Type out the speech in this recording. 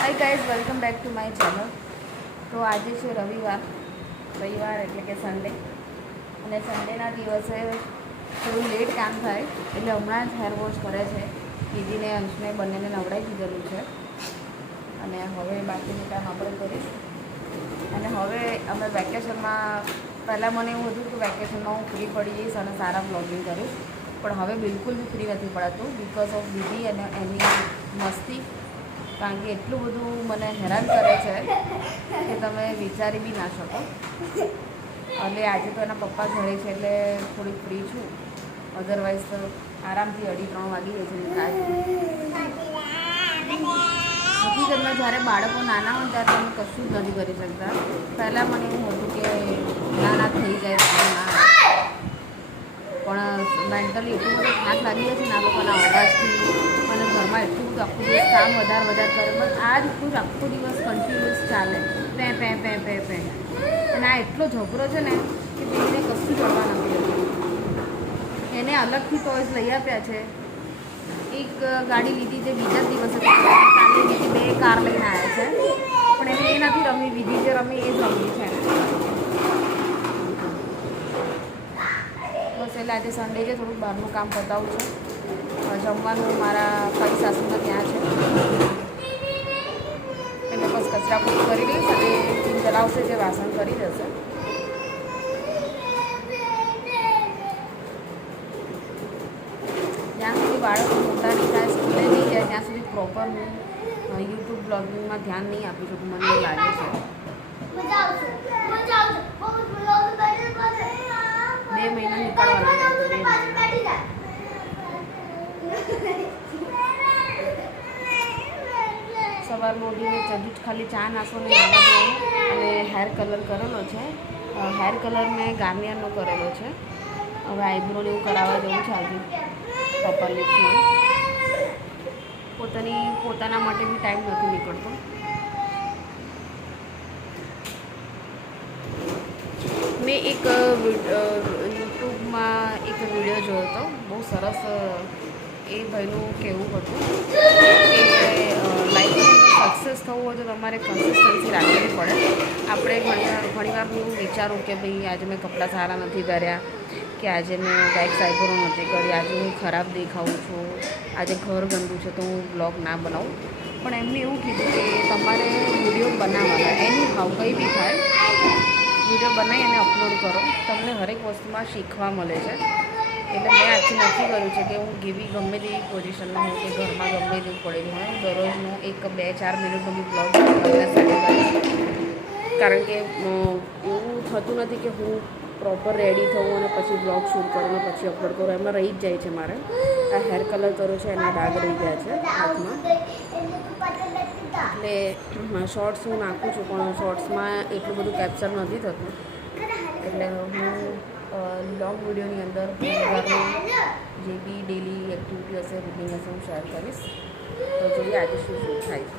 Hi guys, welcome back to my channel. તો આજે છે રવિવાર એટલે કે સન્ડે, અને સન્ડેના દિવસે થોડું લેટ કામ થાય એટલે હમણાં જ હેર વોશ કરે છે. દીદીને અંશને બંનેને નવડાવી દીધેલું છે અને હવે બાકીનું કામ આપણે કરીશું. અને હવે અમે વેકેશનમાં, પહેલાં મને એવું હતું કે વેકેશનમાં હું ફ્રી પડી જઈશ અને સારા બ્લોગિંગ કરીશ, પણ હવે બિલકુલ બી ફ્રી નથી પડાતું બિકોઝ ઓફ દીદી અને એની મસ્તી. કારણ કે એટલું બધું મને હેરાન કરે છે કે તમે વિચારી બી ના શકો. એટલે આજે તો એના પપ્પા ઘરે છે એટલે થોડીક ફ્રી છું, અધરવાઇઝ તો આરામથી 2:30 વાગી જાય છે. હકીકતમાં જ્યારે બાળકો નાના હોય ત્યારે તમે કશું જ નથી કરી શકતા. પહેલાં મને એવું હતું કે નાના થઈ જાય તો ના, પણ મેન્ટલી એટલું બધું થાક લાગી જાય છે ને આ લોકોના અવાજથી. અને ઘરમાં એટલું બધું આખું દિવસ કામ વધારે કરે, પણ આ જ એટલું જ આખો દિવસ કન્ટિન્યુઅસ ચાલે, pay pay pay pay pay. અને આ એટલો ઝઘડો છે ને કે બેને કશું જડવા નથી હતું. એને અલગથી ટોયઝ લઈ આપ્યા છે. એક ગાડી લીધી જે બીજા દિવસે, કાલે બીજી 2 કાર લઈને આવ્યા છે, પણ એને એ નથી રમી. બીજી જે રમી એ જ રમી છે. બસ એટલે આજે સન્ડે છે, થોડુંક બહારનું કામ પતાવું છું. જમવાનું મારા ફઈ સાસુના ત્યાં છે એટલે બસ કચરા પોતું કરી દઈશ અને ટીમ ચલાવશે જે વાસણ કરી દેશે. જ્યાં સુધી બાળકો મોટા નહીં થાય, સ્કૂલે નહીં જાય ત્યાં સુધી પ્રોપર હું યુટ્યુબ બ્લોગિંગમાં ધ્યાન નહીં આપી શકું, મને એવું લાગે છે. 2 મહિના નીકળવાના છે. સવારમાં ઉઠીને જજુ ખાલી ચા નાસ્તો ને નાવા ધોવાનું અને હેર કલર કરેલો છે. હેર કલર મેં ગાર્નિયરનો કરેલો છે. હવે આઈબ્રોને એવું કરાવવા જવું છે આજે પ્રોપર લિપ્સમાં. પોતાના માટે બી ટાઈમ નથી નીકળતો. મેં એક યુટ્યુબમાં એક વિડીયો જોયો હતો, બહુ સરસ. એ ભાઈનું કહેવું હતું કે લાઈફમાં સક્સેસ થવું હોય તો તમારે કન્સિસ્ટન્સી રાખવી પડે. આપણે ઘણીવાર હું વિચારું કે ભાઈ આજે મેં કપડાં સારા નથી પહેર્યા, કે આજે મેં વેક્સ આઈબ્રો નથી કરી, આજે હું ખરાબ દેખાઉં છું, આજે ઘર ગંદુ છે તો હું બ્લોગ ના બનાવું. પણ એમને એવું કીધું કે તમારે વિડીયો બનાવવાના, એની હાવ કંઈ બી થાય, વિડીયો બનાવી અને અપલોડ કરો. તમને હરેક વસ્તુમાં શીખવા મળે છે. એટલે મેં આજથી નક્કી કર્યું છે કે હું ગમે તેવી પોઝિશનમાં હોઉં કે ઘરમાં ગમે તેવું પડેલું હોય, હું દરરોજનો 1-2-4 મિનિટનો બી બ્લોગ તમને સેટ કરીશ. કારણ કે એવું થતું નથી કે હું પ્રોપર રેડી થવું અને પછી બ્લોગ શૂટ કરું અને પછી અપલોડ કરું, એમાં રહી જ જાય છે. મારે આ હેર કલર કર્યો છે એના ડાઘ રહી ગયા છે હાથમાં. એટલે શોર્ટ્સ હું નાખું છું પણ શોર્ટ્સમાં એટલું બધું કેપ્ચર નથી થતું. એટલે હું લોંગ વિડીયોની અંદર ઘરનું જે બી ડેલી એક્ટિવિટી હશે, રૂટિન હશે, હું શેર કરીશ. તો જોઈએ આજે શું થાય છે.